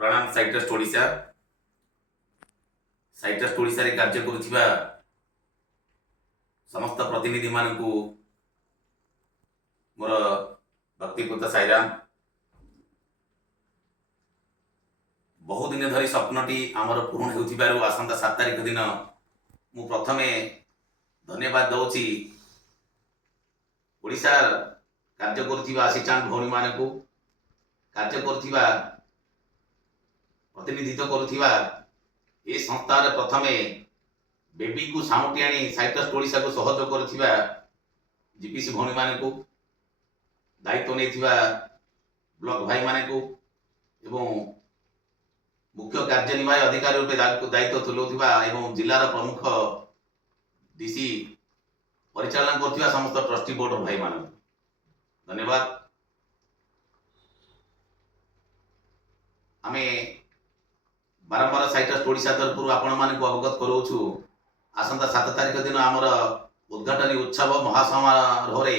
प्रणाम साइट्रस्ट ओडिशा साइट्रस्ट ओडिशा रे कार्य करुथिबा समस्त प्रतिनिधि मानकु मोर व्यक्तिगत साईराम। बहु दिन धरी स्वप्नटी आमर पूर्ण होउथिबारु आसंता 7 तारिख दिन मु प्रथमे धन्यवाद दउची ओडिशा कार्य करुथिबा असिस्टेंट भौणी मानकु, कार्य करुथिबा प्रतिनिधित्व करुथिबा ए संस्थार प्रथमे बेबी को साउटी आनी साइट्रस्ट ओडिशा को सहयोग करुथिबा जीपीसी भौणी मानकु, दायित्व नेथिबा ब्लॉक भाई मानकु एवं मुख्य कार्यनिर्वाही अधिकारी रूपे दायित्व तुलाउथिबा एवं जिलार प्रमुख डीसी परिचालन करथिबा समस्त ट्रस्टी बोर्ड भाई मानकु धन्यवाद। आमे बारंबार साइट्रस्ट ओडिशा तरफ आपण मानकु अवगत करोछु आसंता 7 तारिख दिन आमर उद्घाटन उत्सव महासमारोह रे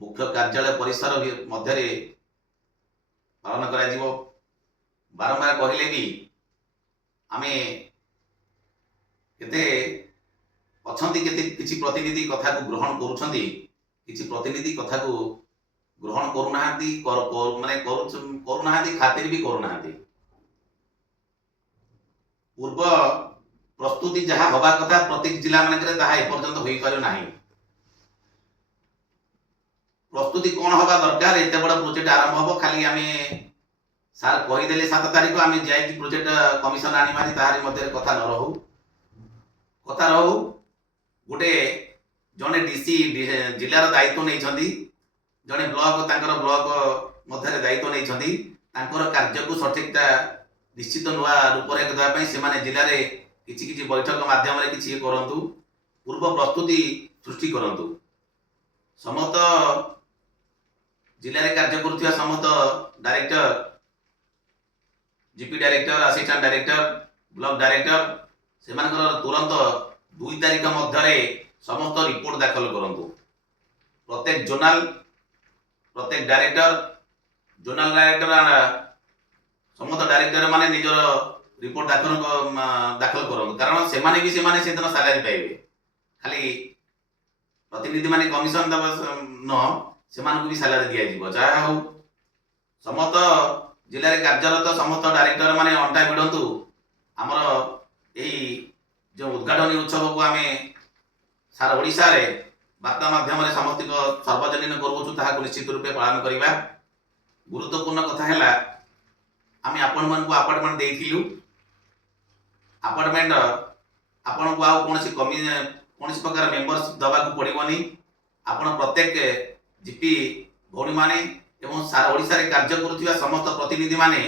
मुख्य कार्यालय परिसर मध्य पालन करा जिवो। बारंबार कहले भी आमे केते अछंती केते किछि प्रतिनिधि कथा को ग्रहण करूछंती, किछि प्रतिनिधि कथा को ग्रहण करूनाहांती माने करूनाहांती खातिर भी करूनाहांती। पूर्व प्रस्तुति जहाँ हवा कथा प्रत्येक जिला मानकरे ताहा एपर्यंत होई पारो नाही। प्रस्तुति कौन हवा दरकार एते बड़ प्रोजेक्ट आरंभ हबो खाली आमे सार कहि देले 7 तारिख आमे जाय कि प्रोजेक्ट कमिशन आनी मारी ताहारी मध्य कथा न रहू, कथा रहू गोटे जने डीसी जिलार दायित्व नै छथि, जने ब्लॉक तांकर ब्लॉक मध्य दायित्व नै छथि, तांकर कार्य को सठिकता निश्चित नुआ रूपरेखा देवा पई सेमाने जिल्ला रे किछि किछि बैठक माध्यम रे किछि करंतु, पूर्व प्रस्तुति सृष्टि करंतु। समस्त जिल्ला रे कार्य करुथिबा समस्त director, GP director, assistant director, block director सेमानकर तुरंत 2 तारिख मध्य रे समस्त रिपोर्ट दाखल करंतु। प्रत्येक जोनल, प्रत्येक डायरेक्टर, जोनल डायरेक्टर समस्त डायरेक्टर माने निजर रिपोर्ट दाखल करंतु, कारण सेमाने भी सेमाने सेदिन सैलरी पाइबे। खाली प्रतिनिधि माने कमिशन दबा न सेमानकु भी सैलरी दिया जिवो। जहा हो समस्त जिल्ला रे कार्यरत समस्त डायरेक्टर माने अंटा बिडंतु। हमर एही जो उद्घाटन उत्सव को आमे सारा ओडिशा रे वार्ता माध्यम रे समस्त को सार्वजनीन करूछु, ताहा को निश्चित रूपे पालन करिबा। गुरुत्वपूर्ण कथा हैला आमे आपण मन को अपार्टमेंट देइथिलु। अपार्टमेंट आपण को आउ कोनसी कोनसी प्रकार मेंबरशिप दबा को पड़िबोनी। आपण प्रत्येक जीपी भौणी माने एवं सारा ओडिशा रे कार्य करुथिबा समस्त प्रतिनिधि माने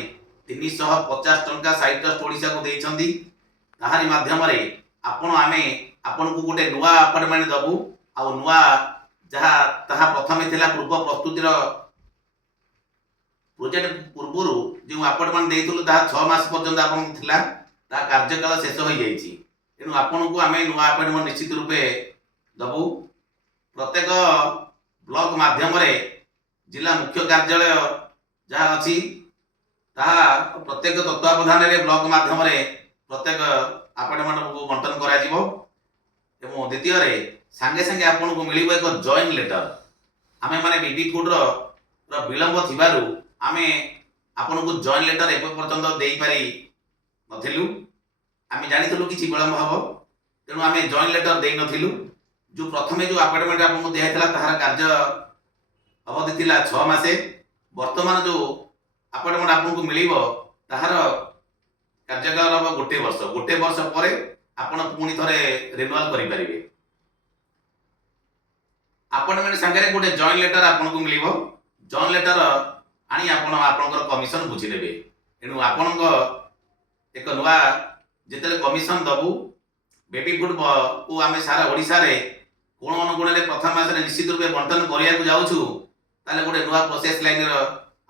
350 टंका साइट्रस्ट ओडिशा को देइछंदी। ताहारी माध्यम रे आपण आमे आपण को गोटे नुआ अपार्टमेंट दबु। आ नुआ जहा ताहा प्रथमे थिला पूर्व प्रस्तुतिर प्रोजेक्ट पूर्वरु जो अपार्टमेंट देइथुलु ताहा 6 मास पर्यंत आपण थिला, ता कार्यकाल शेष होई जाईछि। एनु आपण को आमे नुआ अपार्टमेंट निश्चित रूपे दबु। प्रत्येक ब्लॉक माध्यम रे जिला मुख्य कार्यालय जहा अछि ताहा प्रत्येक तत्वावधान रे ब्लॉक माध्यम रे प्रत्येक अपार्टमेंट को बंटन करा जिवो। एवं द्वितीय रे संगे संगे आपण को मिलिबो एक जॉइन लेटर। आमे माने बीबी कोड रो विलंब थिबारु आमे आपण को जॉइन लेटर एबे पर्यंत देई पारी नथिलु। आमे जानिथलु कि विलंब हबो, तेनु आमे जॉइन लेटर देई नथिलु। जो प्रथमे जो अपार्टमेंट आपण को दियाइतला ताहार कार्य अवधि थिला 6 मासे। वर्तमान जो अपार्टमेंट आपण को मिलिबो ताहार कार्यकाल हबो 1 वर्ष। 1 वर्ष परे आपण पुनी थरे रिन्यूअल करि परिबे। अपार्टमेंट संगे गोटे जॉइन लेटर आपण को मिलिबो। जॉइन लेटर आनी आपण आपनकर कमिशन बुझी लेबे। एनु आपनको एक नुआ जेतले कमिशन दबु बेबी फूड को आमे सारा ओडिशा रे कोन अनुगुण रे प्रथम मास रे निश्चित रूपे बंटन करिया को जाउछु, ताले गोटे नुआ प्रोसेस लाइन रो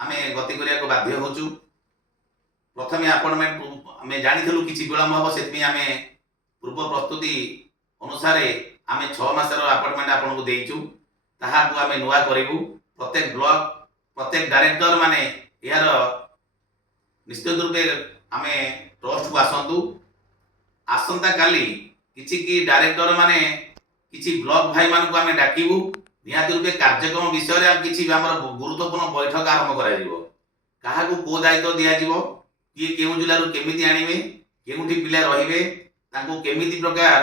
आमे गति करिया को बाध्य होछु। प्रथमे अपॉइंटमेंट आमे जानिथलु किछि विलंब हबो, सेतमी आमे पूर्व प्रस्तुति अनुसार आमे 6 मास रो अपॉइंटमेंट आपन को देइछु। ताहा को आमे नुआ करिवु। प्रत्येक ब्लॉक, प्रत्येक डायरेक्टर माने यार निश्चित रूपे आम ट्रस्ट को आसतु आसंता काली किछि कि डायरेक्टर माने किछि ब्लॉक भाई मान को आम डाकिबू निहाती रूपे कार्यक्रम विषय रे किछि हमर गुरुत्वपूर्ण बैठक आरंभ करा जिवो काहाकू को दायित्व दिया जिवो किए केउ जिल्लारू केमिति आनिबे केउठी पिला रहिबे तांको केमिति प्रकार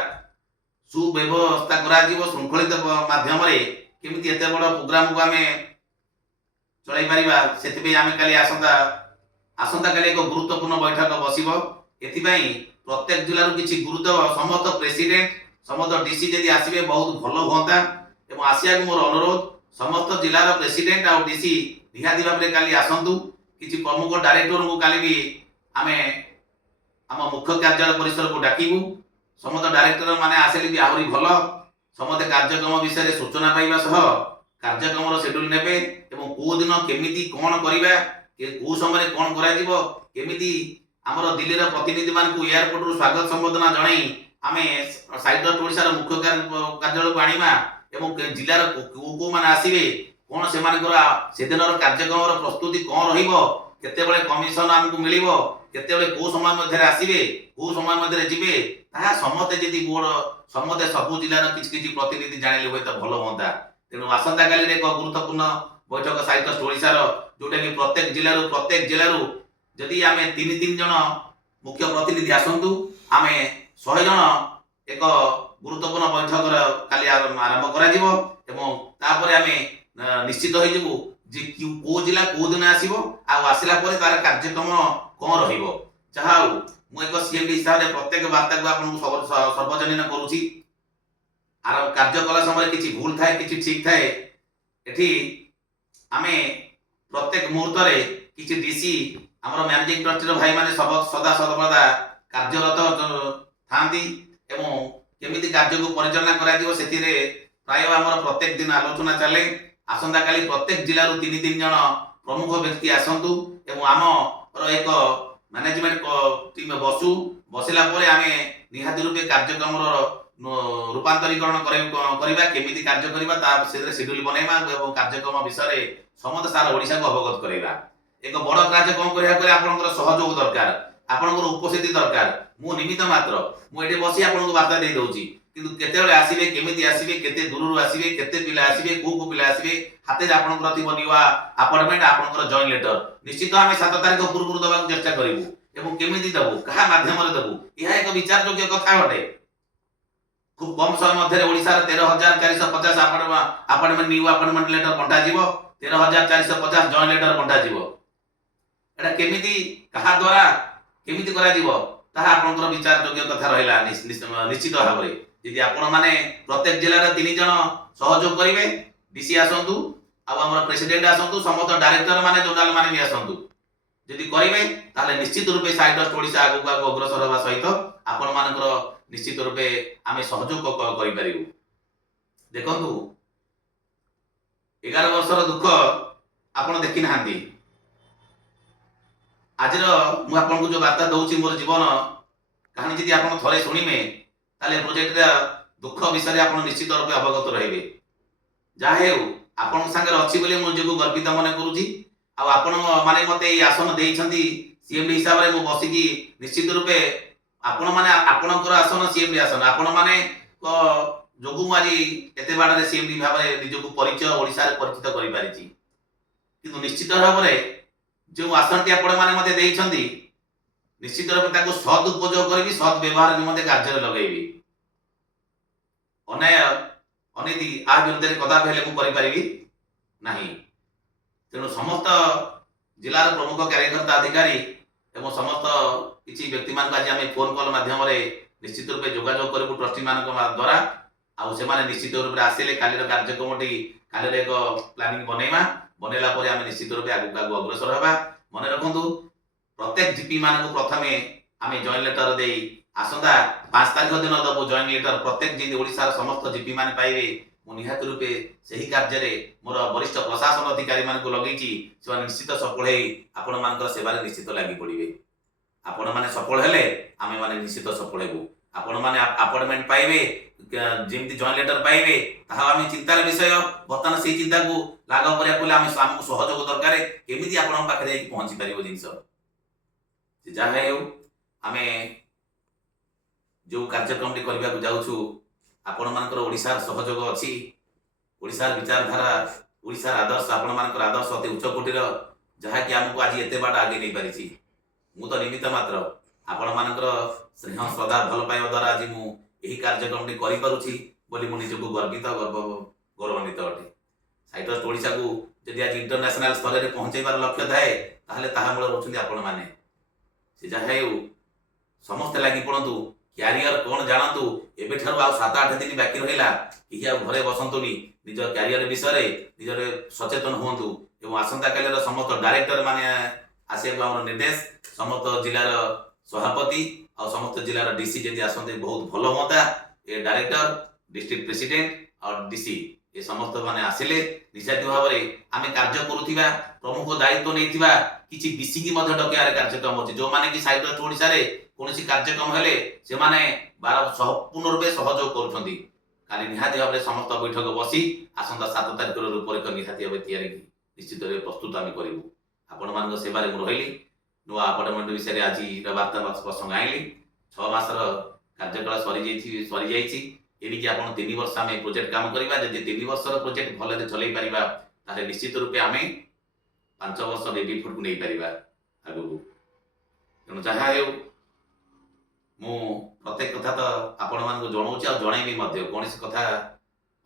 सुव्यवस्था करा जिवो शृंखलित माध्यम रे केमिति एते बड़ प्रोग्राम को आमे चलाई परिबा सेति आमे काली आसंता काली एक गुरुत्वपूर्ण बैठक बसिबो एथिपाई प्रत्येक जिल्लारू किछि गुरुत्व समस्त प्रेसिडेंट समस्त डीसी जदि आसीबे बहुत भलो होता एवं आसिया मोर अनुरोध समस्त जिल्लार प्रेसिडेंट आ डीसी निहाती भाव में काली आसतु किछि प्रमुख डायरेक्टर को काली भी आमे आम मुख्य कार्यालय परिसर को डाकिबू समस्त डायरेक्टर माने आसेले भी आहुरी भलो समस्त कार्यक्रम विषय सूचना पाइबा सह कार्यक्रम शेड्यूल नेबे एवं को दिन केमिति कोन करिबा को समय कोन करा जिवो केमिति हमर दिल्लीर प्रतिनिधि मान को एयरपोर्ट रु स्वागत संबोधना जणाई आमे साइट ओडिसा मुख्य कार्यालय को आनिमा एवं जिलार को माने आसीबे कोन से मानकर से दिनर कार्यक्रम प्रस्तुति कोन रहिबो केते बेले कमिशन हमकु मिलिबो केते बेले को समय मध्ये आसीबे को समय मध्ये जिबे ता समते जदि बोर्ड समते सब जिलार किछ किछ प्रतिनिधि जानिले होय त भलो होंता तेनु आसंता काली रे एक गुरुत्वपूर्ण बैठक साहित्य ओडिसा रो जोटा कि प्रत्येक जिल्लारू जदि आमे तीन तीन जन मुख्य प्रतिनिधि आसंतु आमे 100 जन एक गुरुत्वपूर्ण बैठक काली आरंभ करा जिवो एवं तापर आमे निश्चित होई जिवु जे को जिला को दिन आसीबो आ आसिला परे तार कार्यक्रम कोन रहिबो चाहा मु एक सीएमडी हिसाब रे प्रत्येक वार्ता को आपन सर्वजनीन करूची आर कार्यकला समय किछि भूल थाए किछि ठीक थाए एठी आमे प्रत्येक मुहूर्त रे किछि डीसी हमर मैनेजिंग ट्रस्टी भाई माने सब सदा सर्वदा कार्यरत थांती एवं केमिति कार्य को परिचालना करा दियो सेति रे प्राय हमर प्रत्येक दिन आलोचना चले आसंता काली प्रत्येक जिल्लारू तीन तीन जन प्रमुख व्यक्ति आसंतु एवं आम एक मैनेजमेंट टीम बसिला परे आमे निहाती रूपे कार्यक्रम रूपांतरीकरण करिबा केमिति कार्य करिबा ता सेरे शेड्यूल बनेबा एवं कार्यक्रम विषय समस्त सारा ओडिसा को अवगत करेबा एक बड़ कार्यक्रम करिया करे आपनकर सहयोग दरकार आपनकर उपस्थिति दरकार मु निमित्त मात्र मु एटे बसी आपनको वार्ता दे दउची किंतु केते बेले आसीबे केमिति आसीबे केते दूररू आसीबे केते पिला आसीबे को पिला आसीबे हाते आपनकर थी बनिवा अपॉइंटमेंट आपनकर जॉइन लेटर निश्चित हमें 7 तारिख पूर्व दबा चर्चा करिवु एवं केमिति दबु कहा माध्यम रे दबु यह एक विचार योग्य कथा हटे खूब कम समय मध्य Odisha 13,450 appointment new appointment letter बंटा जिवो 13,450 जॉइन लेटर बंटा जिवो एटा केमिति कहा द्वारा केमिति करा जिवो ताहा आपनकर विचार योग्य कथा रहिला निश्चित भाव रे यदि आपण माने प्रत्येक जिल्ला रे 3 जन सहयोग करिवे डीसी आसंतु आ हमर प्रेसिडेंट आसंतु समस्त डायरेक्टर माने जोनल माने भी आसंतु यदि करिवे ताले निश्चित रूपे साइट ओडिसा आगु अग्रसर होबा सहित आपण मानकर निश्चित रूपे आमे सहयोग करि परिबु देखंतु 11 वर्षर दुख आपण देखि नाहंती आजर मु आपन को जो वार्ता दउची मोर जीवन कहानी जदि आपण थरे सुनिमे ताले प्रोजेक्ट रे दुख विषय आपण निश्चित रूपे अवगत रहिबे जा हेउ आपण संगे अछि बोले मु जको गर्वित मने करूची आ आपण माने मते ई आसन देइछंती सीएमडी हिसाब रे मु बसी की निश्चित रूपे आपण माने आपणकर आसन सीएमडी आसन आपण माने को जोगु मारी एते बाडरे सीएमडी भाव रे निजको परिचय ओडिसा रे परिचित करि पारिची किंतु निश्चित भाव रे जो आसनटी आपण माने मते देइछंती निश्चित रूपे ताको सद उपयोग करबी सद व्यवहार निमते कार्य रे लगेबी अनय अनिति आ विरुद्ध कदा भेले मु करि परिबी नाही तेणु समस्त जिलार प्रमुख कार्यकर्ता अधिकारी एवं समस्त किछि व्यक्ति मान आज आमे फोन कॉल माध्यम रे निश्चित रूपे जोगाजोग करबु ट्रस्टी मान द्वारा आ से माने निश्चित रूपे आसिले कालीर कार्यक्रमटी कालीर एक प्लानिंग बनेमा बनेला परे आमे निश्चित रूपे आगु अग्रसर हेबा मने रखंतु प्रत्येक जीपी मान को प्रथमे आमे जॉइन लेटर देई आसंदा 5 तारिख दिन दबो जॉइन लेटर प्रत्येक जिन ओडिसा समस्त जीपी मान पाइबे मु निहात रूपे सही कार्य रे मोर वरिष्ठ प्रशासन अधिकारी मान को लगेची से निश्चित सफल हे आपण मानकर सेवा रे निश्चित लागि पड़िबे आपण माने सफल हेले आमे माने निश्चित सफल हेबु आपण माने अपॉइंटमेंट पाइबे जेमति जॉइन लेटर पाइबे ताहा आमे चिंतार विषय बर्तमान से चिंता को लागू करिया पले आमे हमको सहयोग दरकार केमिति आपण पाखरे पहुंची परिबो जिंस से जहाँ हो आम जो कार्यक्रम करने को जाऊँ आपण मानकर ओडिशार सहयोग अच्छी ओडिशार विचारधारा ओडिशार आदर्श आपण मानकर आदर्श अति उच्च कोटीर जहाँकि आमको आज एत बाट आगे नहीं पारी मु तो निमित्त मात्र आपण मानकर स्नेह श्रद्धा भल पाइबा द्वारा आज मुझे कार्यक्रम करी बोली मु निजको गर्वित गौरवान्वित अटे। साइट्रस्ट ओडिशा को जदि आज इंटरनेशनल स्तर में पहुँचाइबार लक्ष्य थाए ताहले ताहा मूल रोचंदी आपण माने से जहाँ हो समस्ते लगी पड़तु क्यारियर कौन जानतु एबेठारु आ 7-8 दिन बाकी रहिला कि घरे बसंतुनी निज क्यारियर विषय निजरे सचेतन हुंतु एवं आसंता काल समस्त डायरेक्टर माने आसे आम निर्देश समस्त जिलार सभापति और समस्त जिलार डीसी जदि आसते बहुत भल हाँ ए डायरेक्टर डिस्ट्रिक्ट प्रेसिडेंट और डीसी ये समस्त माने आसिले निश्चित भाव में आम कार्य करुवा प्रमुख दायित्व नहीं किसी बिसिकी डकियार कार्यक्रम अच्छी जो मैंने कि साइट्रस्ट ओडिशा रे कौन कार्यक्रम हेले से माने पूर्ण रूपे सहयोग करुँच काली निहाती भाव में समस्त बैठक बसी आसंता 7 तारिख रूपरेख निहाती भाव निश्चित प्रस्तुत आम करूँ आपण मान सेवा रही नुआ अपार्टमेंट विषय आज वार्ता प्रसंग आईली 6 मासर कार्यकाल सरी जाइए एणिकी आप 3 वर्ष आम प्रोजेक्ट काम करवा जब 3 वर्षर प्रोजेक्ट भल चल पारा ताले निश्चित रूपे आम 5 वर्ष रेडी फुट को नहीं पार आगू तेणु जहाँ हो मु प्रत्येक कथा तो आपण मान जनाऊँ जनईबी कौन कथा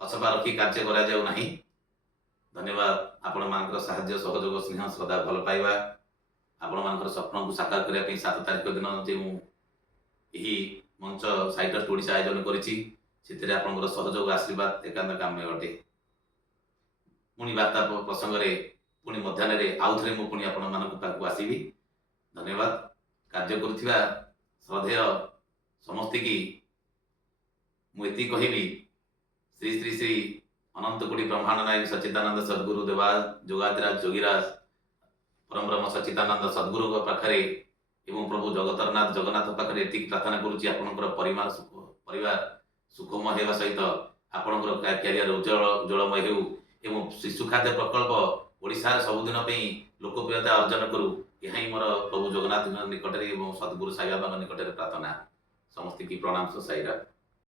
अछपा रखी कार्य करा जाऊ नहीं। धन्यवाद आपण मान साहाय्य सहयोग स्नेह श्रद्धा भल पाइबा आपण मान स्वप्न को साकार करने 7 तारिख दिन जो यही मंच साइट्रस्ट ओडिशा आयोजन करी सहयोग आशीर्वाद एकांत काम्य अटे। पुणी वार्ता प्रसंग पुणी मध्याह्न आउ थे मुझे आपण मान आसवि। धन्यवाद कार्य करुवा श्रद्धेय समस्त की मुझे कहबी श्री श्री श्री अनंत कोटि ब्रह्मांड नायक सच्चिदानंद सद्गुरु देवाज जोगादिराज जोगीराज परम ब्रह्म सच्चिदानंद सद्गुरु पाखे एवं प्रभु जगतरनाथ जगन्नाथ पाखे ये प्रार्थना करुच्ची आपणकर परिवार सुखमय होगा सहित आपणकर क्यारियर उज्जवलमय हो एवं शिशु खाद्य प्रकल्प ओडिशा सबुदिन लोकप्रियता अर्जन करू यह मोर प्रभु जगन्नाथ निकट में सद्गुरु साई बाबा निकट में प्रार्थना। समस्त की प्रणाम साईरा।